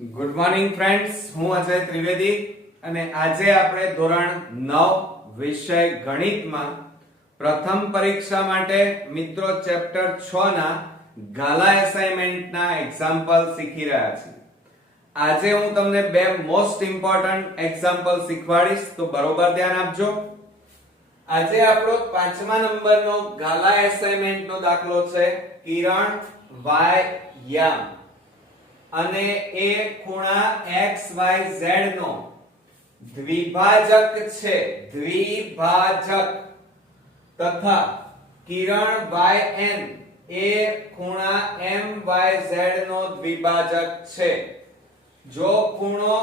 Good morning friends, હું અજય ત્રિવેદી અને આજે આપણે ધોરણ 9 વિષય ગણિતમાં પ્રથમ પરીક્ષા માટે મિત્રો ચેપ્ટર 6 ના ગાલા એસાઇનમેન્ટના એક્ઝામ્પલ શીખી રહ્યા છીએ. આજે હું તમને બે મોસ્ટ ઇમ્પોર્ટન્ટ એક્ઝામ્પલ શીખવાડીશ, તો બરોબર ધ્યાન આપજો. આજે આપણો 5મા નંબરનો ગાલા એસાઇનમેન્ટનો દાખલો છે કિરણ y યામ અને એ ખૂણા XYZ નો દ્વિભાજક છે, દ્વિભાજક, તથા કિરણ YN એ ખૂણા MYZ નો દ્વિભાજક છે. જો ખૂણો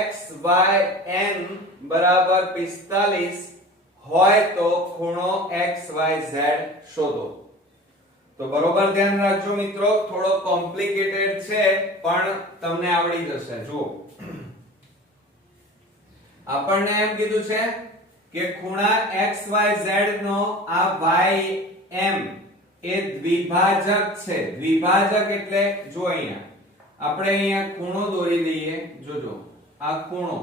XYN બરાબર 45 હોય તો ખૂણો XYZ શોધો. તો બરોબર ધ્યાન રાખજો મિત્રો, થોડો કોમ્પ્લિકેટેડ છે પણ તમને આવડી જશે. જુઓ, આપણને એમ કીધું છે કે ખૂણા XYZ નો આ YM એ દ્વિભાજક છે. દ્વિભાજક એટલે જો અહીંયા આપણે અહીંયા ખૂણો દોરી દઈએ. જોજો, આ ખૂણો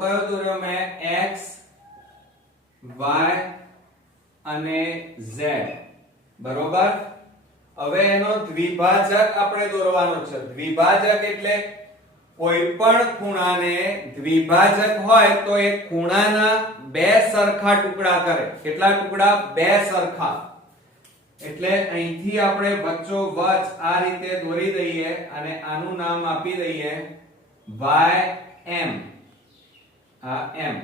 કયો દોર્યો મેં? X Y અને Z, બરોબર. હવે એનો દ્વિભાજક આપણે દોરવાનો છે. દ્વિભાજક એટલે કોઈ પણ ખૂણાને દ્વિભાજક હોય તો એ ખૂણાના બે સરખા ટુકડા કરે. કેટલા ટુકડા? બે સરખા. એટલે અહીંથી આપણે વચ્ચોવચ આ રીતે દોરી દઈએ અને આનું નામ આપી દઈએ YM. આ M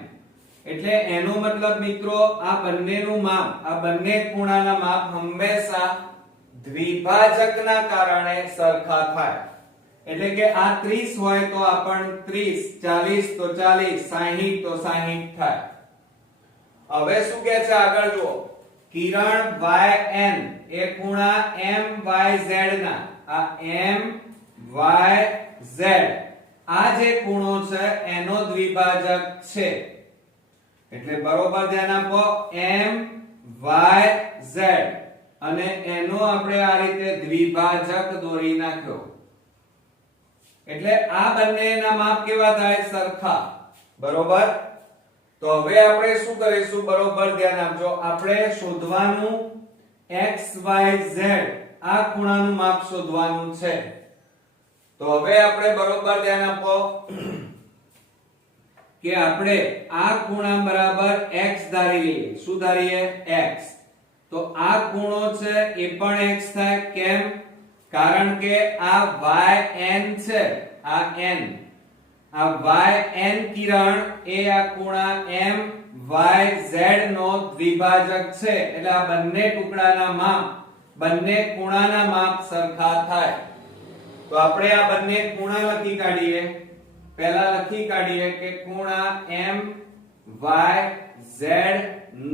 એટલે એનો મતલબ મિત્રો આ બંનેનું માપ, આ બંને ખૂણાના માપ હંમેશા દ્વિભાજકના કારણે સરખા થાય. એટલે કે આ 30 હોય તો આ પણ 30, 40 તો 40, 60 તો 60 થાય. હવે શું કહે છે આગળ જુઓ, કિરણ YN એ ખૂણા MYZ ના, આ MYZ આ જે ખૂણો છે એનો દ્વિભાજક છે. એટલે બરોબર ધ્યાન આપો, MYZ અને એનો આપણે આ રીતે દ્વિભાજક દોરી નાખ્યો. એટલે આ બંનેના માપ કેવા થાય? સરખા. બરોબર. તો હવે આપણે શું કરીશું? બરોબર ધ્યાન આપજો. આપણે શોધવાનું XYZ આ ખૂણાનું માપ શોધવાનું છે. તો હવે આપણે બરોબર ધ્યાન આપો કે આપણે આ ખૂણા બરાબર x ધારી લઈએ. શું ધારીએ? x. તો આ ખૂણો છે એ પણ x થાય. કેમ? કારણ કે આ YN છે, આ n, આ YN કિરણ એ આ ખૂણા MYZ નો દ્વિભાજક છે. એટલે આ બંને ટુકડાના માપ, બંને ખૂણાના માપ સરખા થાય. તો આપણે આ બંને ખૂણા લખી કાઢીએ. પહેલા લખી કાઢીએ કે ખૂણા MYZ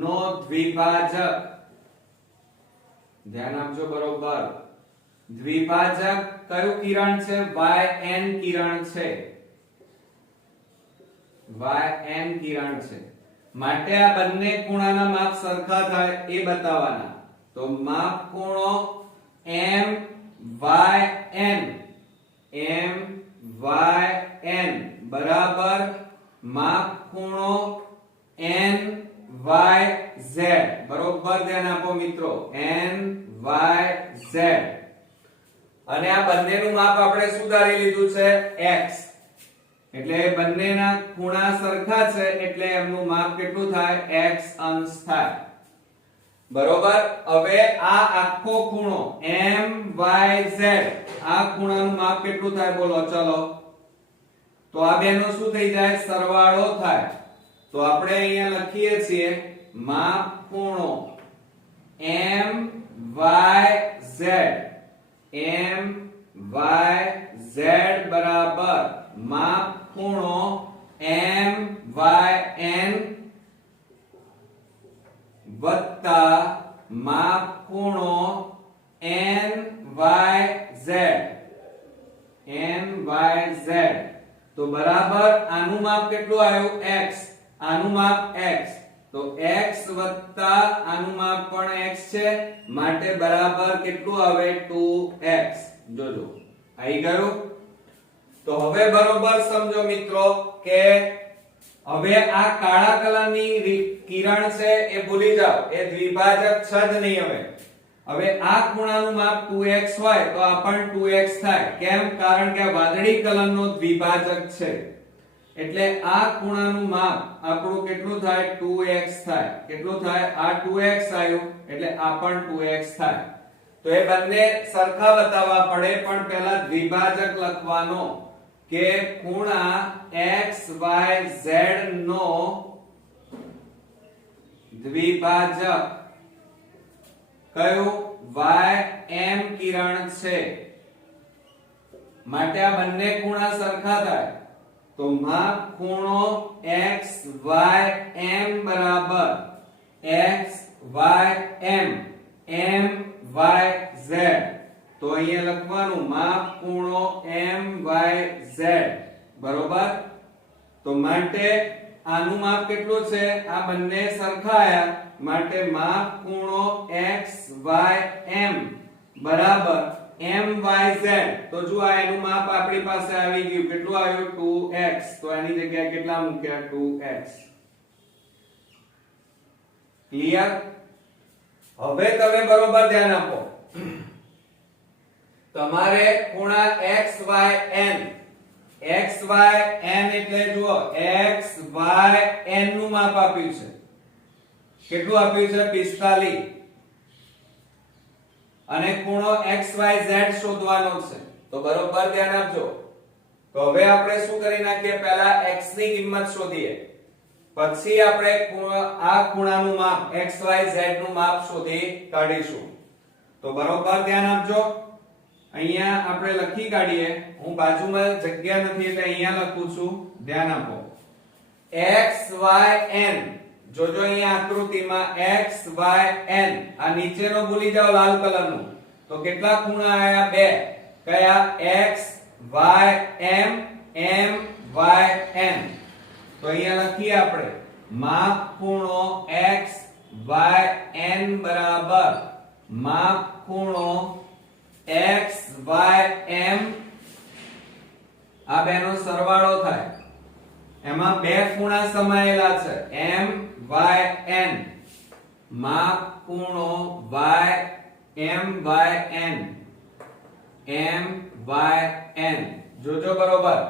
નો દ્વિભાજક, ધ્યાન આપજો બરોબર, દ્વિભાજક કયું કિરણ છે? YN કિરણ છે. YN કિરણ છે. માટે આ બંને ખૂણાના માપ સરખા થાય એ બતાવવાના. તો માપ ખૂણો MYN બરાબર માપ ખૂણો NYZ. બરોબર ધ્યાન આપો મિત્રો, NYZ. અને આ બંનેનું માપ આપણે શું ધારી લીધું છે? X. એટલે બંનેના ખૂણા સરખા છે એટલે એમનું માપ કેટલું થાય? X અંશ થાય. બરોબર. હવે આ આખો ખૂણો MYZ આ ખૂણાનું માપ કેટલું થાય? બોલો ચલો. તો આ બેનો શું થઈ જાય? સરવાળો થાય. તો આપણે અહીંયા લખીએ છીએ માપ ખૂણો MYZ બરાબર માપ ખૂણો MYN વત્તા માપ ખૂણો NYZ. તો બરાબર આનું માપ કેટલું આવ્યું? X. આનું માપ X. તો x આનું માપ પણ x છે, માટે બરાબર કેટલું આવે? 2x. જોજો આવી ગયું. તો હવે બરોબર સમજો મિત્રો કે હવે આ કાળા કલરની કિરણ છે એ ભૂલી જાઓ, એ દ્વિભાજક છે જ નહીં. હવે આ ખૂણાનું માપ 2x હોય તો આ પણ 2x થાય. કેમ? કારણ કે વાદળી કલરનો દ્વિભાજક છે. એટલે આ ખૂણાનું માપ આપણું કેટલું થાય? 2x થાય. કેટલું થાય? આ 2x આવ્યું એટલે આ પણ 2x થાય. તો એ બંને સરખા બતાવવા પડે, પણ પહેલા દ્વિભાજક લખવાનો કે ખૂણા x y z નો દ્વિભાજક કયું? y m કિરણ છે. માટે આ બંને ખૂણા સરખા થાય. તો માપ ખૂણો x y m બરાબર x y m m y z. તો અહીંયા લખવાનું માપ ખૂણો m y z બરોબર. તો માટે આનું માપ કેટલું છે? આ બંને સરખા આયા માટે માપ ખૂણો x y m બરાબર m y z. તો જો આ એનું માપ આપણી પાસે આવી ગયું. કેટલું આવ્યું? 2x. તો એની જગ્યાએ કેટલા મૂક્યા? 2x. ક્લિયર? હવે તમે બરોબર ધ્યાન આપો. તમારે ખૂણા x y n એટલે જુઓ x y n નું માપ આપ્યું છે. કેટલું આપ્યું છે? 45. અને ખૂણો x y z શોધવાનો છે. તો બરોબર ધ્યાન આપજો. તો હવે આપણે શું કરી નાખીએ? પહેલા x ની કિંમત શોધીએ, પછી આપણે આ ખૂણાનું માપ x y z નું માપ શોધી કાઢીશું. તો બરોબર ધ્યાન આપજો. અહીંયા આપણે લખી કાઢીએ. હું બાજુમાં જગ્યા નથી એટલે અહીંયા લખું છું. ધ્યાન આપો. x y n. જોજો અહીંયા આકૃતિમાં x y n. આ નીચેનો ભૂલી જાઓ લાલ કલરનું. તો કેટલા ખૂણા આયા? બે. કયા? x y m m y n. તો અહીંયા લખીએ આપણે માપ ખૂણો x y n બરાબર માપ ખૂણો x y m. આ બેનો સરવાળો થાય. એમાં બે ખૂણા સમાયેલા છે m y n. માપ ખૂણો y m y n m y n. જોજો બરોબર.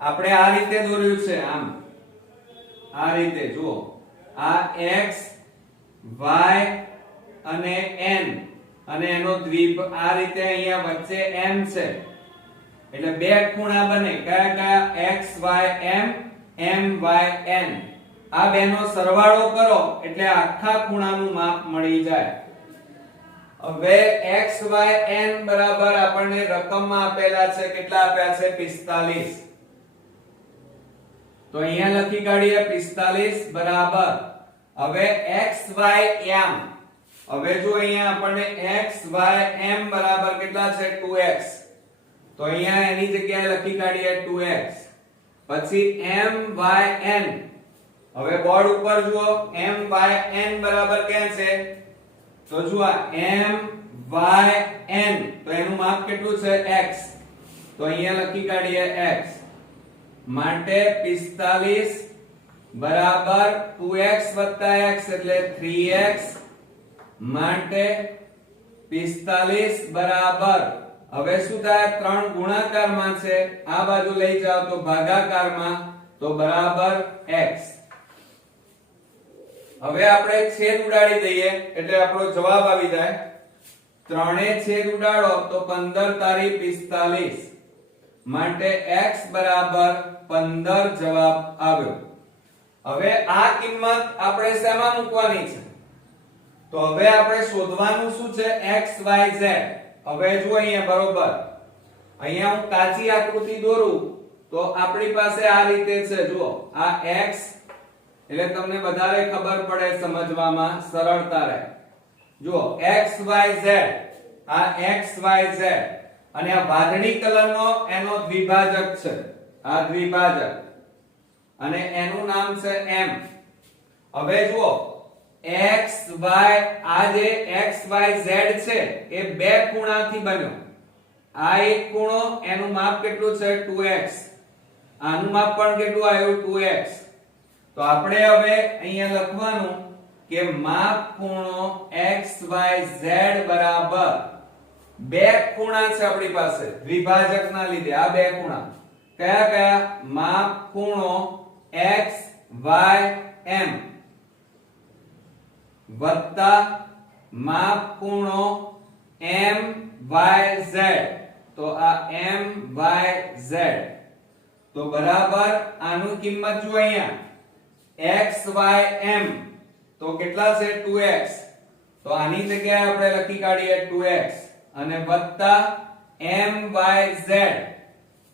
આપણે આ રીતે દોર્યું છે. આમ આ રીતે જુઓ. આ x y અને n અને એનો આ રીતે અહીંયા વચ્ચે m છે. એટલે બે ખૂણા બને. કયા કયા? x y m m y n. આ બેનો સરવાળો કરો એટલે આખા ખૂણાનું માપ મળી જાય. હવે x y n બરાબર આપણને રકમમાં આપેલા છે. કેટલા આપ્યા છે? 45. તો અહીંયા લખી કાઢીએ 45 બરાબર. હવે x y m. હવે જો અહીંયા આપણને x y m બરાબર કેટલા છે? 2x. તો અહીંયા એની જગ્યાએ લખી કાઢીએ 2x. પછી m y n. હવે બોર્ડ ઉપર જુઓ m y n બરાબર ક્યાં છે? તો જુઓ m y n. તો એનું માપ કેટલું છે? x. તો અહીંયા લખી કાઢીએ x. માટે 45 બરાબર 2x x એટલે 3x. માટે 45 બરાબર. હવે શું થાય? 3 ગુણાકારમાં છે. આ બાજુ લઈ જાઓ તો ભાગાકારમાં. તો બરાબર x. હવે આપણે છેદ ઉડાડી દઈએ એટલે આપણો જવાબ આવી જાય. 3 એ છેદ ઉડાડો તો 15 તારી 45. માટે x બરાબર 15 જવાબ આવ્યો. હવે આ કિંમત આપણે શેમાં મૂકવાની છે? તો હવે આપણે શોધવાનું શું છે? x y z. હવે જો અહીંયા બરોબર. અહીંયા હું કાચી આકૃતિ દોરું તો આપણી પાસે આ રીતે છે. જુઓ આ x એટલે તમને વધારે ખબર પડે, સમજવામાં સરળતા રહે. જુઓ x y z. આ x y z અને આ વાદળી કલરનો એનો દ્વિભાજક છે. આ દ્વિભાજક અને એનું નામ છે m. હવે જુઓ x y આ જે x y z છે એ બે ખૂણાથી બન્યો. આ એક ખૂણો એનું માપ કેટલું છે 2x, આનું માપ પણ કેટલું આવ્યું 2x. તો આપણે હવે અહીંયા લખવાનું કે માપ ખૂણો xyz બરાબર બે ખૂણા છે આપણી પાસે દ્વિભાજકના લીધે. આ બે ખૂણા કયા કયા? માપ ખૂણો xym વત્તા માપ ખૂણો myz. તો આ myz તો બરાબર આનું કિંમત જો અહીંયા xym તો કેટલા છે 2x. તો આની જગ્યાએ આપણે લખી કાઢીએ 2x અને વત્તા myz.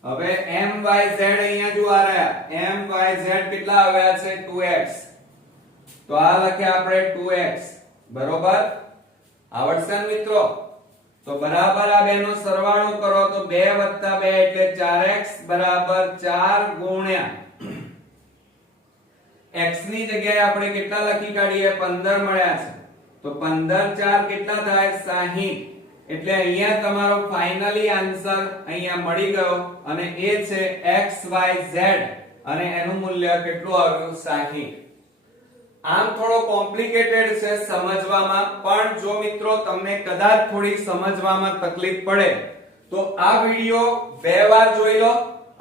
હવે myz અહીંયા જો આ રહ્યા myz કેટલા આવ્યા છે 2x. તો આ લખ્યા આપણે 2x બરોબર. આવડશે ને મિત્રો? તો બરાબર આ બેનો સરવાળો કરો તો 2 + 2 એટલે 4x બરાબર 4 ગુણ્યા x ની જગ્યાએ આપણે કેટલા લખી કાઢીએ 15 મળ્યા છે. તો 15 4 કેટલા થાય 60. એટલે અહીંયા તમારો ફાઇનલી આન્સર અહીંયા મળી ગયો અને એ છે xyz અને એનું મૂલ્ય કેટલું આવ્યું 60. આમ થોડો કોમ્પ્લિકેટેડ છે સમજવામાં, પણ જો મિત્રો તમને કદાચ થોડી સમજવામાં તકલીફ પડે તો આ વિડિયો બે વાર જોઈ લો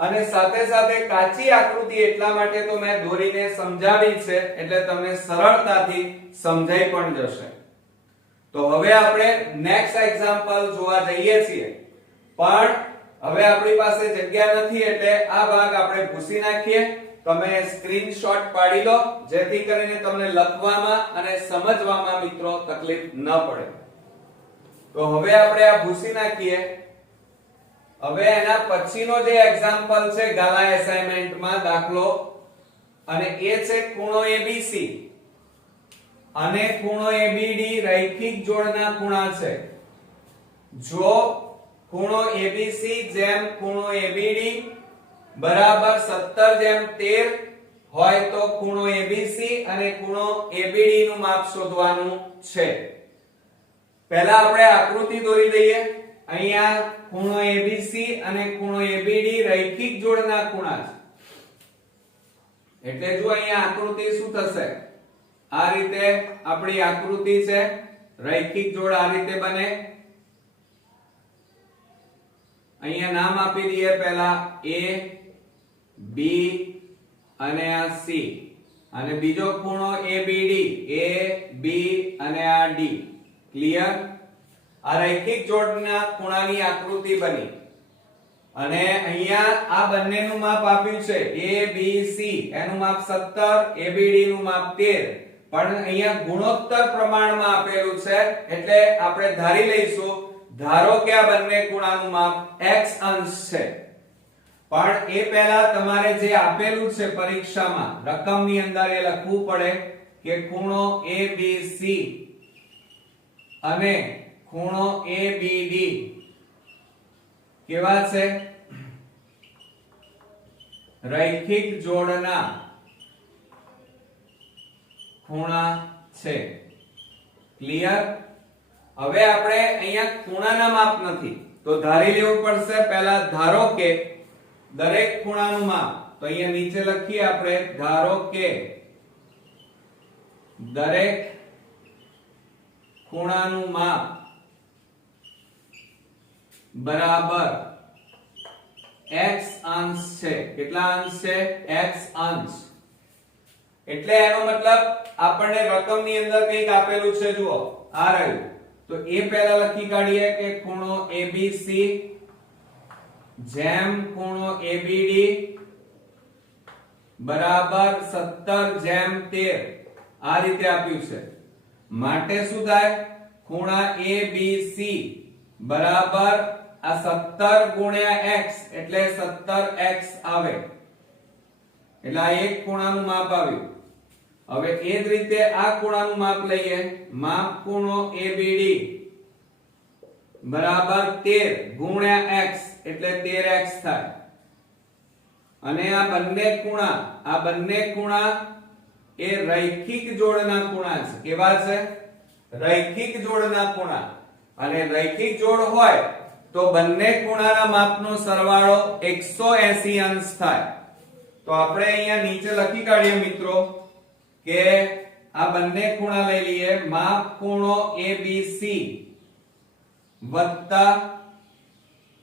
અને સાથે સાથે કાચી આકૃતિ એટલા માટે તો મેં દોરીને સમજાવી છે એટલે તમને સરળતાથી સમજાઈ પણ જશે. તો હવે આપણે નેક્સ્ટ એક્ઝામ્પલ જોવા જઈએ છીએ, પણ હવે આપણી પાસે જગ્યા નથી એટલે આ ભાગ આપણે ભૂસી નાખીએ. તમે સ્ક્રીનશોટ પાડી લો જેથી કરીને તમને લખવામાં અને સમજવામાં મિત્રો તકલીફ ન પડે. તો હવે આપણે આ ભૂસી નાખીએ. હવે એના પછીનો જે એક્ઝામ્પલ છે ગાલા એસાઇનમેન્ટમાં દાખલો, અને એ છે ખૂણો ABC અને ખૂણો ABD રૈખિક જોડના ખૂણા છે. જો ખૂણો ABC જેમ ખૂણો ABD બરાબર 17:13 હોય તો ખૂણો ABC અને ખૂણો ABD નું માપ શોધવાનું છે. પહેલા આપણે આકૃતિ દોરી દઈએ. અહીંયા ખૂણો ABC અને ખૂણો ABD રૈખિક જોડના ખૂણા છે. એટલે જો અહીંયા આકૃતિ શું થશે? આ રીતે આપણી આકૃતિ છે. રૈખિક જોડ આ રીતે બને. અહીંયા નામ આપી દઈએ પહેલા A B અને આ C અને બીજો ખૂણો ABD A B અને આ D. ક્લિયર? આ રૈખિક જોડના ખૂણાની આકૃતિ બની અને અહીંયા આ બંનેનું માપ આપ્યું છે ABC એનું માપ 17 ABD નું માપ 13, પણ અહીંયા ગુણોત્તર પ્રમાણમાં આપેલું છે એટલે આપણે ધારી લઈશું. ધારો કે આ બંને ખૂણાનું માપ x અંશ છે, પણ એ પહેલા તમારે જે આપેલું છે પરીક્ષામાં રકમની અંદર એ લખવું પડે કે ખૂણો ABC અને ખૂણો ABD કેવા છે? રૈખિક જોડના ખૂણા છે. ક્લિયર? હવે આપણે અહીંયા ખૂણાના માપ નથી તો ધારી લેવું પડશે. પહેલા ધારો કે દરેક ખૂણાનું માપ, તો અહીંયા નીચે લખીએ આપણે ધારો કે દરેક ખૂણાનું માપ બરાબર x અંશ છે. કેટલા અંશ છે? x અંશ. એટલે એનો મતલબ આપણને રકમની અંદર કંઈક આપેલું છે. જુઓ આ રહ્યું. તો એ પહેલા લખી કાઢીએ કે ખૂણો ABC જેમ ખૂણો ABD બરાબર 17:13 આ રીતે આપ્યું છે. માટે શું થાય? ખૂણા ABC બરાબર આ 17 ગુણ્યા x એટલે 17x આવે. એટલે આ એક ખૂણાનું માપ આવ્યું. હવે એ જ રીતે આ ખૂણાનું માપ લઈએ. માપ ખૂણો ABD બરાબર 13 ગુણ્યા x એટલે 13x થાય. અને આ બંને ખૂણા એ રૈખિક જોડના ખૂણા છે. કેવા છે? રૈખિક જોડના ખૂણા. અને રૈખિક જોડ હોય તો બંને ખૂણાના માપનો સરવાળો 180 અંશ થાય. તો આપણે અહીંયા નીચે લખી કાઢીએ મિત્રો કે આ બંને ખૂણા લઈ લઈએ. માપ ખૂણો ABC વત્તા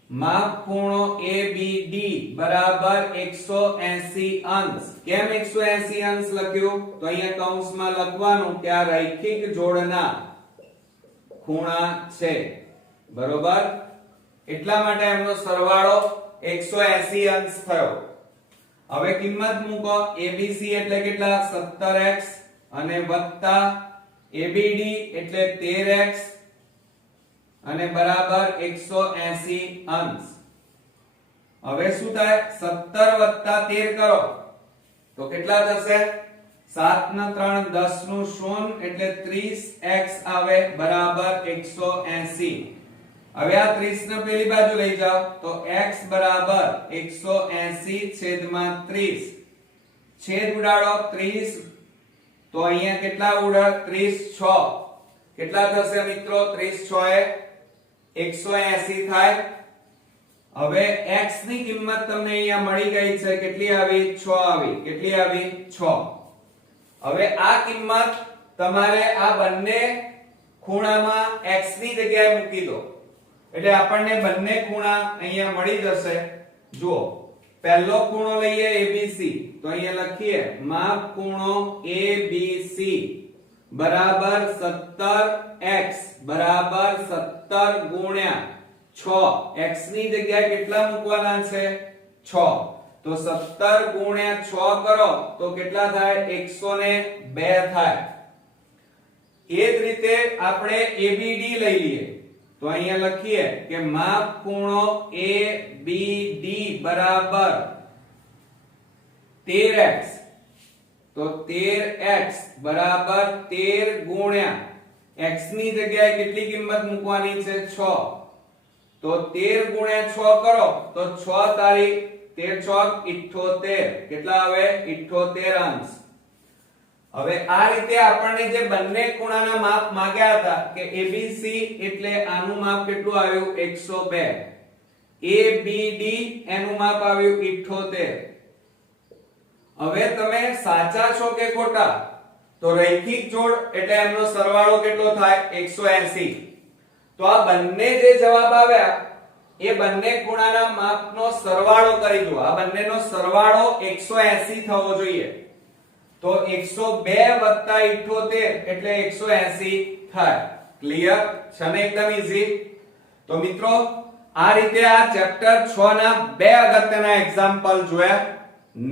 માપ ખૂણો ABD બરાબર 180 અંશ. કેમ 180 અંશ લખ્યું? તો અહીંયા કૌંસમાં લખવાનું કે આ રૈખિક જોડના ખૂણા છે. બરોબર, એટલા માટે એમનો સરવાળો 180 અંશ થયો. હવે કિંમત મૂકો. ABC એટલે કેટલા? 17x અને વત્તા ABD એટલે 13x અને બરાબર 180 અંશ. હવે શું થાય? 17 વત્તા 13 કરો તો કેટલા થશે? 7 ના 3 10 નું શૂન્ય એટલે 30x આવે બરાબર 180. હવે આ 30 ને પેલી બાજુ લઈ જાઓ તો x બરાબર 180 છેદમાં 30. છેદ ઉડાડો 30 તો અહીંયા કેટલા ઉડે? 36. કેટલા થશે મિત્રો? 36 એ 180 થાય. હવે x ની કિંમત તમને અહીંયા મળી ગઈ છે. કેટલી આવી? 6 આવી. કેટલી આવી? 6. હવે આ કિંમત તમારે આ બંને ખૂણામાં x ની જગ્યાએ મૂકી દો એટલે આપણને બંને ખૂણા અહીંયા મળી જશે. જુઓ, પહેલો ખૂણો લઈએ ABC તો અહીંયા લખીએ માપ ખૂણો ABC બરાબર 17x બરાબર 17 ગુણ્યા 6. x ની જગ્યાએ કેટલા મૂકવાના છે? 6. તો 17 ગુણ્યા 6 કરો તો કેટલા થાય? 102 થાય. એ જ રીતે આપણે ABD લઈ લઈએ તો અહીંયા લખીએ કે માપ ખૂણો ABD બરાબર 13x. તો 13x બરાબર 13 ગુણ્યા x ની જગ્યાએ કેટલી કિંમત મૂકવાની છે? 6. તો 13 ગુણ્યા 6 કરો તો 6 તારી 13 ચોક 78. કેટલા આવે? 78 અંશ. હવે આ રીતે આપણને જે બંને ખૂણાના માપ માંગ્યા હતા કે ABC એટલે આનું માપ કેટલું આવ્યું? 102. ABD એનું માપ આવ્યું 78. હવે તમે સાચા છો કે ખોટા? તો રૈખિક જોડ એટલે એમનો સરવાળો કેટલો થાય? 180. તો આ બંને જે જવાબ આવ્યા એ બંને ખૂણાના માપનો સરવાળો કરી દો. આ બંનેનો સરવાળો 180 થવો જોઈએ. તો 102 વત્તા 78 એટલે 180 થાય. ક્લિયર છે ને? એકદમ ઈઝી. તો મિત્રો આ રીતે આ ચેપ્ટર 6 ના બે અગત્યના એક્ઝામ્પલ જોયા.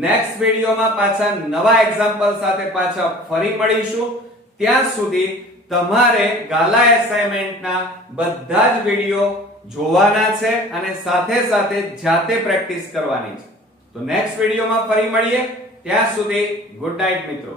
નેક્સ્ટ વિડિયોમાં પાછા નવા એક્ઝામ્પલ સાથે પાછા ફરી મળીશું. ત્યાં સુધી તમારે ગાલા એસાઇનમેન્ટના બધા જ વિડિયો જોવાના છે અને સાથે સાથે જાતે પ્રેક્ટિસ કરવાની છે. તો નેક્સ્ટ વિડિયોમાં ફરી મળીએ. ત્યાં સુધી ગુડ નાઇટ મિત્રો.